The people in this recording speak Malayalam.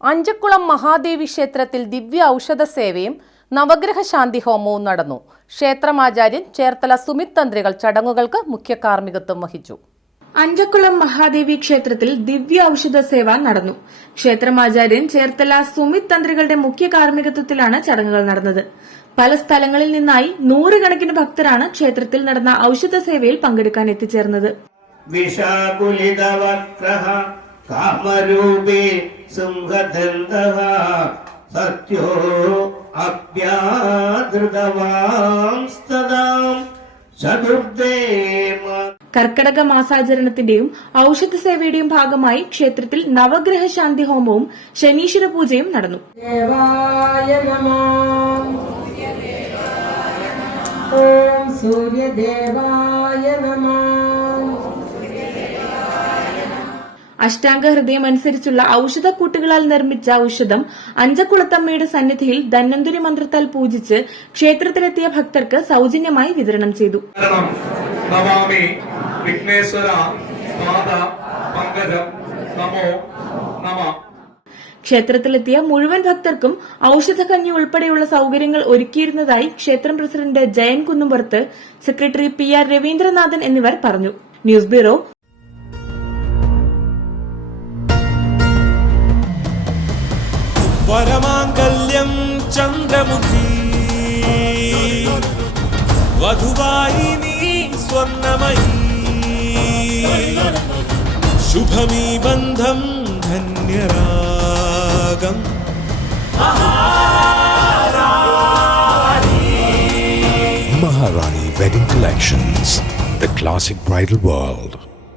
അഞ്ചക്കുളം മഹാദേവി ക്ഷേത്രത്തിൽ ദിവ്യ ഔഷധ സേവയും നവഗ്രഹ ശാന്തി ഹോമവും നടന്നു. ക്ഷേത്രമാചാര്യൻ ചേർത്തല സുമിത് തന്ത്രികൾ ചടങ്ങുകൾക്ക് മുഖ്യ കാർമ്മികത്വം വഹിച്ചു. അഞ്ചക്കുളം മഹാദേവി ക്ഷേത്രത്തിൽ ദിവ്യ ഔഷധ സേവ നടന്നു. ക്ഷേത്രമാചാര്യൻ ചേർത്തല സുമിത് തന്ത്രികളുടെ മുഖ്യ കാർമ്മികത്വത്തിലാണ് ചടങ്ങുകൾ നടന്നത്. പല സ്ഥലങ്ങളിൽ നിന്നായി നൂറുകണക്കിന് ഭക്തരാണ് ക്ഷേത്രത്തിൽ നടന്ന ഔഷധ സേവയിൽ പങ്കെടുക്കാൻ എത്തിച്ചേർന്നത്. കാമരൂപേ സിംഹദന്തഃ സത്യോ അഭ്യാദൃതവാംസ്തദാം ചതുർദ്ദേമ. കർക്കടക മാസാചരണത്തിന്റെയും ഔഷധ സേവയുടെയും ഭാഗമായി ക്ഷേത്രത്തിൽ നവഗ്രഹ ശാന്തി ഹോമവും ശനീശ്വര പൂജയും നടന്നു. ദേവായ നമഃ. ഓം സൂര്യദേവായ നമഃ. അഷ്ടാംഗ ഹൃദയം അനുസരിച്ചുള്ള ഔഷധക്കൂട്ടുകളാൽ നിർമ്മിച്ച ഔഷധം അഞ്ചക്കുളത്തമ്മയുടെ സന്നിധിയിൽ ധന്വന്തരി മന്ത്രത്താൽ പൂജിച്ച് ക്ഷേത്രത്തിലെത്തിയ ഭക്തർക്ക് സൗജന്യമായി വിതരണം ചെയ്തു. നമാമി വിഘ്നേശ്വര പാദ പങ്കജം നമോ നമഃ. ക്ഷേത്രത്തിലെത്തിയ മുഴുവൻ ഭക്തർക്കും ഔഷധകഞ്ഞി ഉൾപ്പെടെയുള്ള സൌകര്യങ്ങൾ ഒരുക്കിയിരുന്നതായി ക്ഷേത്രം president Jayan Kunnumpurath, secretary PR Raveendranathan എന്നിവർ പറഞ്ഞു. News bureau. വരമാംഗല്യം ചന്ദ്രമുഖി വധുവായിനി സ്വർണമയീ ശുഭമീ ബന്ധം ധന്യരാഗം Maharani Wedding Collections, the classic bridal world.